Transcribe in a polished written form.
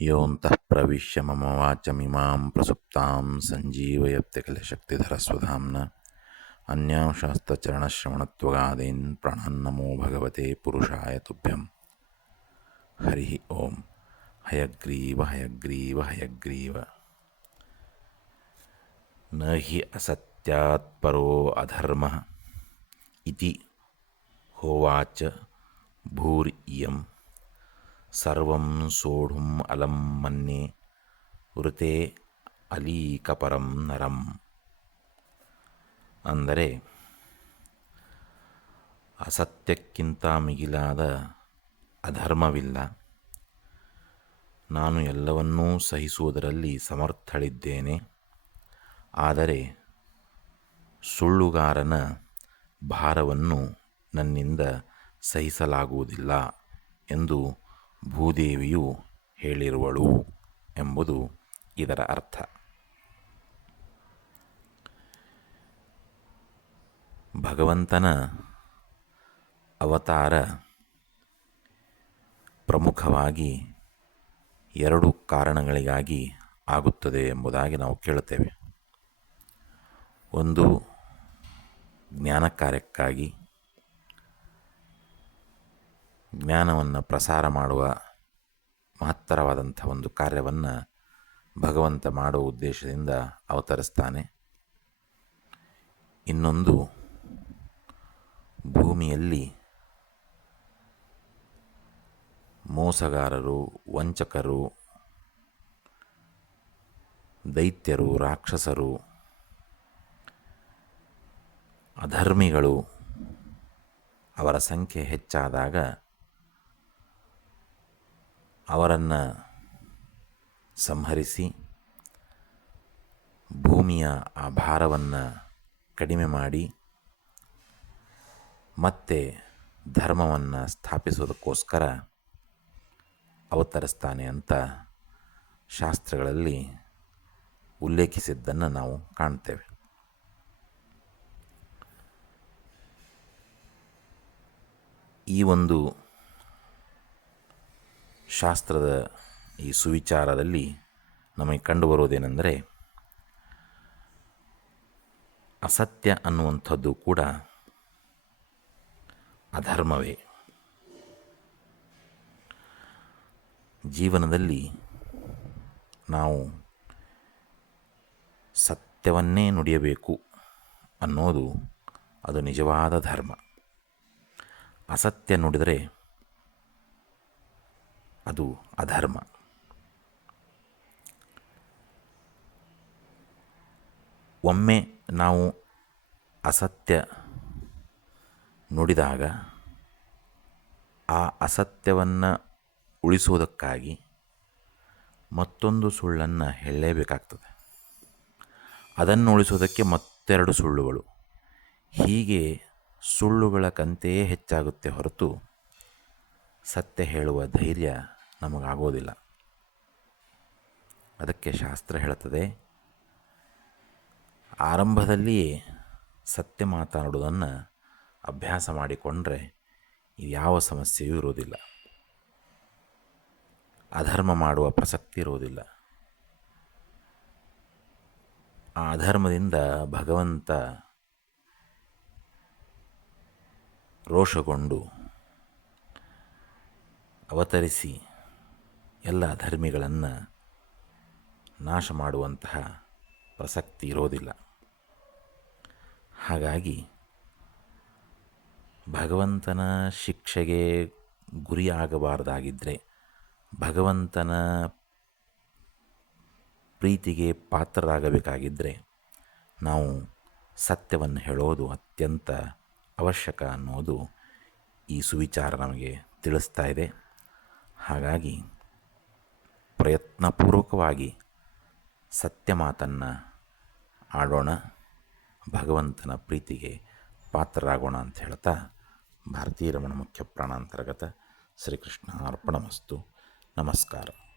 ಯೋऽन्तಃ ಪ್ರವಿಶ್ಯ ಮಮ ವಾಚಮಿಮಾಂ ಪ್ರಸುಪ್ತಾಂ ಸಂಜೀವಯತ್ಯಖಿಲಶಕ್ತಿಧರಸ್ವಧಾಮ್ನಾ ಅನ್ಯಾಂಶಾಸ್ತ್ರಚರಣಶ್ರವಣತ್ವಗಾದೀನ್ ಪ್ರಾಣಾನ್ನಮೋ ಭಗವತೆ ಪುರುಷಾಯ ತುಭ್ಯಂ. ಹರಿ ಓಂ. ಹಯಗ್ರೀವ ಹಯಗ್ರೀವ ಹಯಗ್ರೀವ. ನ ಹಿ ಅಸತ್ಯಾತ್ ಪರೋ ಅಧರ್ಮಃ ಇತಿ ಹೋವಾಚ ಭೂರಿಯಂ ಸರ್ವಂ ಸೋಢುಂ ಅಲಂ ಮನ್ಯೆ ವೃತೆ ಅಲೀಕಪರಂ ನರಂ. ಅಂದರೆ ಅಸತ್ಯಕ್ಕಿಂತ ಮಿಗಿಲಾದ ಅಧರ್ಮವಿಲ್ಲ. ನಾನು ಎಲ್ಲವನ್ನೂ ಸಹಿಸುವುದರಲ್ಲಿ ಸಮರ್ಥಳಿದ್ದೇನೆ. ಆದರೆ ಸುಳ್ಳುಗಾರನ ಭಾರವನ್ನು ನನ್ನಿಂದ ಸಹಿಸಲಾಗುವುದಿಲ್ಲ ಎಂದು ಭೂದೇವಿಯು ಹೇಳಿರುವಳು ಎಂಬುದು ಇದರ ಅರ್ಥ. ಭಗವಂತನ ಅವತಾರ ಪ್ರಮುಖವಾಗಿ ಎರಡು ಕಾರಣಗಳಿಗಾಗಿ ಆಗುತ್ತದೆ ಎಂಬುದಾಗಿ ನಾವು ಕೇಳುತ್ತೇವೆ. ಒಂದು ಜ್ಞಾನ ಕಾರ್ಯಕ್ಕಾಗಿ, ಜ್ಞಾನವನ್ನು ಪ್ರಸಾರ ಮಾಡುವ ಮಹತ್ತರವಾದಂಥ ಒಂದು ಕಾರ್ಯವನ್ನು ಭಗವಂತ ಮಾಡುವ ಉದ್ದೇಶದಿಂದ ಅವತರಿಸ್ತಾನೆ. ಇನ್ನೊಂದು ಭೂಮಿಯಲ್ಲಿ ಮೋಸಗಾರರು, ವಂಚಕರು, ದೈತ್ಯರು, ರಾಕ್ಷಸರು, ಅಧರ್ಮಿಗಳು ಅವರ ಸಂಖ್ಯೆ ಹೆಚ್ಚಾದಾಗ ಅವರನ್ನು ಸಂಹರಿಸಿ ಭೂಮಿಯ ಆ ಭಾರವನ್ನು ಕಡಿಮೆ ಮಾಡಿ ಮತ್ತೆ ಧರ್ಮವನ್ನು ಸ್ಥಾಪಿಸುವುದಕ್ಕೋಸ್ಕರ ಅವತರಿಸ್ತಾನೆ ಅಂತ ಶಾಸ್ತ್ರಗಳಲ್ಲಿ ಉಲ್ಲೇಖಿಸಿದ್ದನ್ನು ನಾವು ಕಾಣ್ತೇವೆ. ಈ ಒಂದು ಶಾಸ್ತ್ರದ ಈ ಸುವಿಚಾರದಲ್ಲಿ ನಮಗೆ ಕಂಡುಬರುವುದೇನೆಂದರೆ, ಅಸತ್ಯ ಅನ್ನುವಂಥದ್ದು ಕೂಡ ಅಧರ್ಮವೇ. ಜೀವನದಲ್ಲಿ ನಾವು ಸತ್ಯವನ್ನೇ ನುಡಿಯಬೇಕು ಅನ್ನೋದು ಅದು ನಿಜವಾದ ಧರ್ಮ. ಅಸತ್ಯ ನುಡಿದರೆ ಅದು ಅಧರ್ಮ. ಒಮ್ಮೆ ನಾವು ಅಸತ್ಯ ನುಡಿದಾಗ ಆ ಅಸತ್ಯವನ್ನು ಉಳಿಸುವುದಕ್ಕಾಗಿ ಮತ್ತೊಂದು ಸುಳ್ಳನ್ನು ಹೇಳಲೇಬೇಕಾಗ್ತದೆ. ಅದನ್ನು ಉಳಿಸುವುದಕ್ಕೆ ಮತ್ತೆರಡು ಸುಳ್ಳುಗಳು. ಹೀಗೆ ಸುಳ್ಳುಗಳ ಕಂತೆಯೇ ಹೆಚ್ಚಾಗುತ್ತೆ ಹೊರತು ಸತ್ಯ ಹೇಳುವ ಧೈರ್ಯ ನಮಗಾಗೋದಿಲ್ಲ. ಅದಕ್ಕೆ ಶಾಸ್ತ್ರ ಹೇಳುತ್ತದೆ, ಆರಂಭದಲ್ಲಿಯೇ ಸತ್ಯ ಮಾತನಾಡುವುದನ್ನು ಅಭ್ಯಾಸ ಮಾಡಿಕೊಂಡ್ರೆ ಯಾವ ಸಮಸ್ಯೆಯೂ ಇರುವುದಿಲ್ಲ, ಅಧರ್ಮ ಮಾಡುವ ಪ್ರಸಕ್ತಿ ಇರುವುದಿಲ್ಲ. ಆ ಅಧರ್ಮದಿಂದ ಭಗವಂತ ರೋಷಗೊಂಡು ಅವತರಿಸಿ ಎಲ್ಲ ಧರ್ಮಿಗಳನ್ನು ನಾಶ ಮಾಡುವಂತಹ ಪ್ರಸಕ್ತಿ ಇರೋದಿಲ್ಲ. ಹಾಗಾಗಿ ಭಗವಂತನ ಶಿಕ್ಷೆಗೆ ಗುರಿಯಾಗಬಾರದಾಗಿದ್ದರೆ, ಭಗವಂತನ ಪ್ರೀತಿಗೆ ಪಾತ್ರರಾಗಬೇಕಾಗಿದ್ದರೆ ನಾವು ಸತ್ಯವನ್ನು ಹೇಳೋದು ಅತ್ಯಂತ ಅವಶ್ಯಕ ಅನ್ನೋದು ಈ ಸುವಿಚಾರ ನಮಗೆ ತಿಳಿಸ್ತಾ ಇದೆ. ಹಾಗಾಗಿ ಪ್ರಯತ್ನಪೂರ್ವಕವಾಗಿ ಸತ್ಯ ಮಾತನ್ನು ಆಡೋಣ, ಭಗವಂತನ ಪ್ರೀತಿಗೆ ಪಾತ್ರರಾಗೋಣ ಅಂತ ಹೇಳ್ತಾ, ಭಾರತೀಯ ರಮಣ ಮುಖ್ಯ ಪ್ರಾಣಾಂತರ್ಗತ ಶ್ರೀಕೃಷ್ಣ ಅರ್ಪಣಮಸ್ತು. ನಮಸ್ಕಾರ.